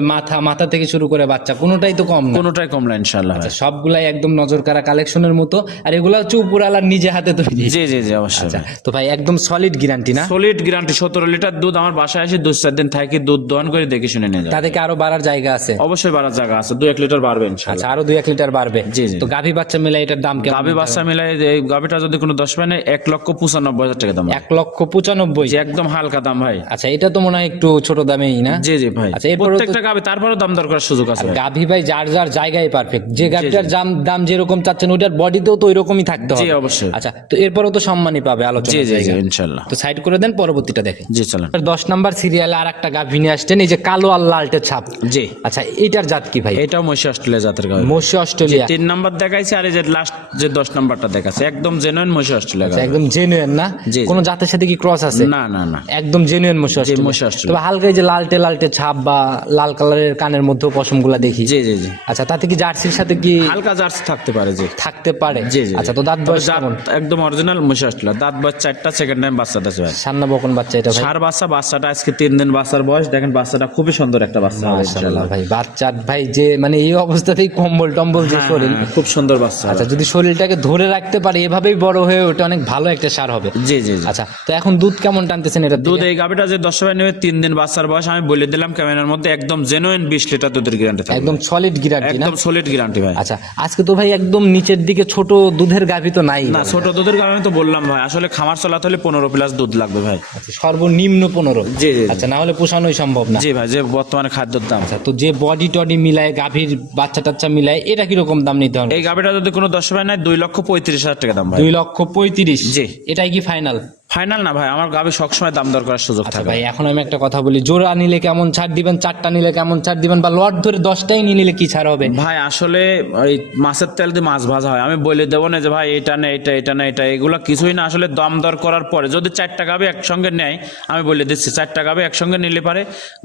মাথা থেকে শুরু করে বাচ্চা কোনোটাই তো কম না? কোনোটাই কম না ইনশাআল্লাহ ভাই। আচ্ছা, সবগুলাই একদম নজর কাড়া কালেকশনের মতো, আর এগুলা হচ্ছে উপরালার নিজে হাতে তৈরি। জি জি জি, অবশ্যই আচ্ছা, ভাই। তো ভাই একদম সলিড গ্যারান্টি না? সলিড গ্যারান্টি 17 লিটার দুধ আমার বাসায় এসে 2-4 দিন থাকি দুধ দহন করে দেখে শুনে নিয়ে যায়। তাতে কি আরো বাড়ার জায়গা আছে? অবশ্যই বাড়ার জায়গা আছে, 2-1 লিটার বাড়বে আচ্ছা, ইনশাআল্লাহ। আরো 2-1 লিটার বাড়বে। জি, জি। তো গাভী বাচ্চা মিলে এটার দাম কেমন? গাভী বাচ্চা মিলাই এই গাভীটা যদি কোনো 10 ভাই নেয় 1,95,000 টাকা দাম। 1,95,000? জি, একদম হালকা দাম ভাই। আচ্ছা, এটা তো মনে হয় একটু ছোট দামেই না? জি জি ভাই। আচ্ছা, এরপরও তো প্রত্যেকটা গাভী তারপরেও দাম দর করার সুযোগ আছে ভাই। গাভী ভাই যার যার জায়গায় পারফেক্ট, যে গাভীটার দাম যেরকম চাচ্ছেন ওইটার বডিতেও তো ওইরকমই থাকতে জি হবে। অবশ্যই। আচ্ছা, তো এরপরও তো সম্মানই পাবে জি আলোচনা জি জি জায়গা। ইনশাআল্লাহ। তো সাইড করে দেন, পরবর্তীটা দেখেন। জি চলেন। 10 নাম্বার সিরিয়ালে আর একটা গাভী নিয়ে আসছেন, এই যে কালো আর লালটে ছাপ। জি। আচ্ছা, এইটার জাত কি ভাই? এটাও মহিষী অস্ট্রেলিয়া জাতের গাভী। মহিষী অস্ট্রেলিয়া? 3 নাম্বার দেখাইছে, আর এই যে লাস্ট যে 10 নাম্বারটা দেখাচ্ছে একদম জেনুইন মহিষী অস্ট্রেলিয়া আচ্ছা, গাভী। একদম জেনুইন না? জি, জি। কোন জাতের সাথে কি ক্রস আছে? না না না। একদম জেনুইন মহিষী অস্ট্রেলিয়া। মহিষী অস্ট্রেলিয়া। তবে হালকা এই যে লালটে লালটে ছাপ বা লাল কালারের কানের মধ্যেও পশমগুলা দেখি। জি জি জি। আচ্ছা, তাতে কি জার্সির সাথে কি হালকা জার্সি থাকতে পারে। জি থাকতে পারে? জি জি। আচ্ছা, তো দাঁত তবে বয়স জাত কেমন? একদম অরিজিনাল মহিষী অস্ট্রেলিয়া। দাঁত বয়স 4টা, সেকেন্ড টাইম বাচ্চা দিয়েছে ভাই। সান্না বকন বাচ্চা এটা ভাই? সার বাচ্চা, বাচ্চাটা আজকে 3 দিন বাচ্চার বয়স। দেখেন বাচ্চাটা খুবই সুন্দর একটা বাচ্চা হবে মাশাআল্লাহ ইনশাআল্লাহ। ভাই, বাচ্চার ভাই যে মানে এই অবস্থাতেই কম্বল টম্বল যে শরীর। হ্যাঁ, খুব সুন্দর বাচ্চা। আচ্ছা, যদি শরীরটাকে ধরে রাখতে পারে এভাবেই বড় হয়ে ওটা অনেক ভালো একটা সার হবে। জি জি জি। আচ্ছা, তো এখন দুধ কেমন টানতেছেন এটা? দুধ এই গাভীটা যে 10 ভাই নেবে 3 দিন বাচ্চার বয়স, আমি বলে দিলাম ক্যামেরার মধ্যে, একদম জেনুইন 20 লিটার দুধের গ্যারান্টি থাকবে। একদম সলিড গ্যারান্টি না? একদম সলিড গ্যারান্টি ভাই। আচ্ছা, আজকে তো ভাই একদম নিচের দিকে ছোট দুধের গাভী তো নাই না, ছোট দুধের গাভী আমি তো বললাম ভাই, আসলে খামার চালাতে হলে 15 প্লাস দুধ লাগবে ভাই। আচ্ছা, সর্বনিম্ন 15? জি জি জি। আচ্ছা, না হলে পোষানোই সম্ভব না। জি ভাই, যে বর্তমানে খাদ্যের দাম। আচ্ছা, তো যে বডি টডি মিলায় গাভীর বাচ্চা টাচ্চা মিলায় এটা কিরকম দাম নিতে হবে? এই গাভীটা যদি কোনো 10 ভাই নেয় 2,35,000 টাকা দাম ভাই। 2,35,000? জি। এটাই কি ফাইনাল? ফাইনাল না ভাই, আমার গাভী সবসময় দাম দর করার সুযোগ আচ্ছা থাকে। ভাই, এখন আমি একটা কথা বলি, জোড়া নিলে কেমন ছাড় দিবেন, 4টা নিলে কেমন ছাড় দিবেন, বা লট ধরে 10টাই নিলে কি ছাড় হবে? ভাই আসলে ওই মাছের তেল দিয়ে মাছ ভাজা হয়, আমি বলে দেবো না যে ভাই এটা না এটা, এটা না এটা, এগুলো কিছুই না। আসলে দাম দর করার পরে যদি 4টা গাভী একসঙ্গে নেয়, আমি বলে দিচ্ছি 4টা গাভী একসঙ্গে নিলে পারে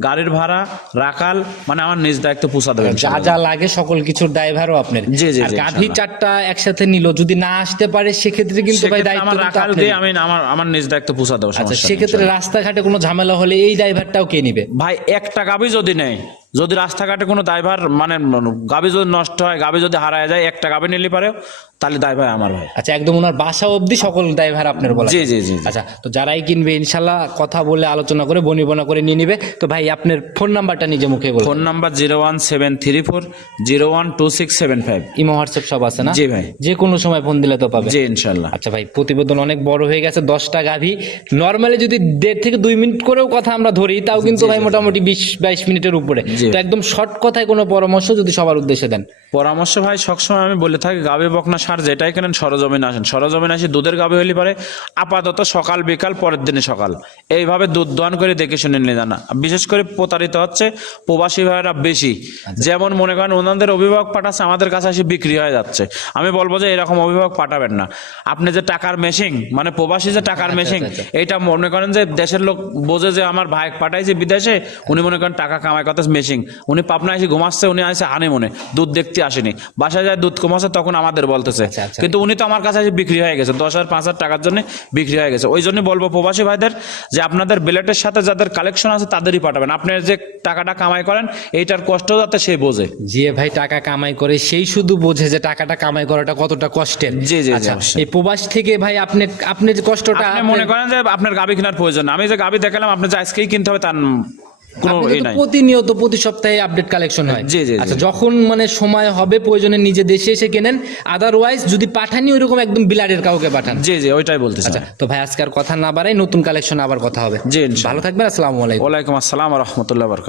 গাড়ির ভাড়া রাখাল মানে আমার নিজ দায়িত্ব পোষা দেবেন। যা যা লাগে সকল কিছুর দায়ভারও আপনার। জি, জি, আর জি, গাভী 4টা একসাথে নিল, যদি না আসতে পারে সেক্ষেত্রে কিন্তু ভাই সেক্ষেত্রে দায়িত্ব আমার কিন্তু রাখাল আপনারই। দিয়ে আমি আমার নিজ দায়িত্ব পোষা দেবো। আচ্ছা, সমস্যা নেই। সেক্ষেত্রে রাস্তাঘাটে কোনো ঝামেলা হলে এই ড্রাইভারটাও কে নিবে? ভাই একটা গাভী যদি নেয়, যদি রাস্তাঘাটে কোনো ড্রাইভার মানে গাভী যদি নষ্ট হয়, গাভী যদি হারায় যায়, একটা গাভী নিলে পারে তাহলে দায় ভাই আমার ভাই। আচ্ছা, একদম ওনার বাসা অবধি সকল ড্রাইভার আপনার বলা? জি জি জি জি। আচ্ছা, তো যারাই কিনবে ইনশাল্লাহ কথা বলে আলোচনা করে বনিবনা করে নিয়ে নিবে। তো ভাই আপনার ফোন নাম্বারটা নিজে মুখে বলুন। Phone number 01734012675। ইমো হোয়াটসঅ্যাপ সব আছে না? জি ভাই। যে কোনো সময় ফোন দিলে তো পাবে? জি ইনশাল্লাহ। আচ্ছা ভাই, প্রতিবেদন অনেক বড় হয়ে গেছে, 10টা গাভী নর্মালি যদি 1.5 থেকে 2 মিনিট করেও কথা আমরা ধরি, তাও কিন্তু ভাই মোটামুটি 20-22 মিনিটের উপরে। জি। তো একদম শর্ট কথায় কোনো পরামর্শ যদি সবার উদ্দেশ্যে দেন? পরামর্শ ভাই সবসময় আমি বলে থাকি, গাভী বকনা সার যেটাই কেনেন সরজমিনে আসেন। সরজমিনে আসি দুধের গাভী হলে পারে আপাতত সকাল বিকাল, পরের দিনে সকাল, এইভাবে দুধ দহন করে দেখে শুনে নিয়ে জানা। বিশেষ করে প্রতারিত হচ্ছে প্রবাসী ভাইয়েরা বেশি। যেমন মনে করেন ওনাদের অভিভাবক পাঠাচ্ছে, আমাদের কাছে এসে বিক্রি হয়ে যাচ্ছে। আমি বলবো যে এরকম অভিভাবক পাঠাবেন না। আপনি যে টাকার মেশিং মানে প্রবাসী যে টাকার মেশিং, এইটা মনে করেন যে দেশের লোক বোঝে যে আমার ভাই পাঠাইছে বিদেশে, উনি মনে করেন টাকা কামাই করতে মেশিং মেশিন, উনি পাবনা এসে ঘুমাচ্ছে, উনি আসে হানিমুনে, দুধ দেখতে আসেনি, বাসায় যায় দুধ কমাচ্ছে, তখন আমাদের বলতেছে। আচ্ছা। কিন্তু উনি তো আমার কাছে এসে বিক্রি হয়ে গেছে 10,000 5,000 টাকার জন্য বিক্রি হয়ে গেছে। ওই জন্য বলবো প্রবাসী ভাইদের যে আপনাদের বিলেটের সাথে যাদের কালেকশন আছে তাদেরই পাঠাবেন। আপনি যে টাকাটা কামাই করেন এইটার কষ্ট যাতে সে বোঝে। যে ভাই টাকা কামাই করে সেই শুধু বোঝে যে টাকাটা কামাই করাটা কতটা কষ্টের। জি, জি, আচ্ছা, অবশ্যই। এই প্রবাস থেকে ভাই আপনি আপনি যে কষ্টটা আপনি মনে করেন যে আপনার গাবি কেনার প্রয়োজন না, আমি যে গাবি দেখালাম আপনি যে আজকেই কিনতে হবে তার কোনো এই নাই। প্রতিনিয়ত প্রতি সপ্তাহে আপডেট কালেকশন হয়। জি, জি, জি। আচ্ছা, যখন মানে সময় হবে প্রয়োজনে নিজে দেশে এসে কেনেন, আদারওয়াইজ যদি পাঠানি ওইরকম একদম বিলারের কাউকে পাঠান। জি জি ওইটাই বলতেছি। আচ্ছা, তো ভাই আজকে আর কথা না বাড়াই, নতুন কালেকশন আবার কথা হবে। জি, ইনশাআল্লাহ। ভালো থাকবেন, আসসালামু আলাইকুম। ওয়ালাইকুম আসসালাম ওয়া রাহমাতুল্লাহি ওয়া বারাকাতুহু।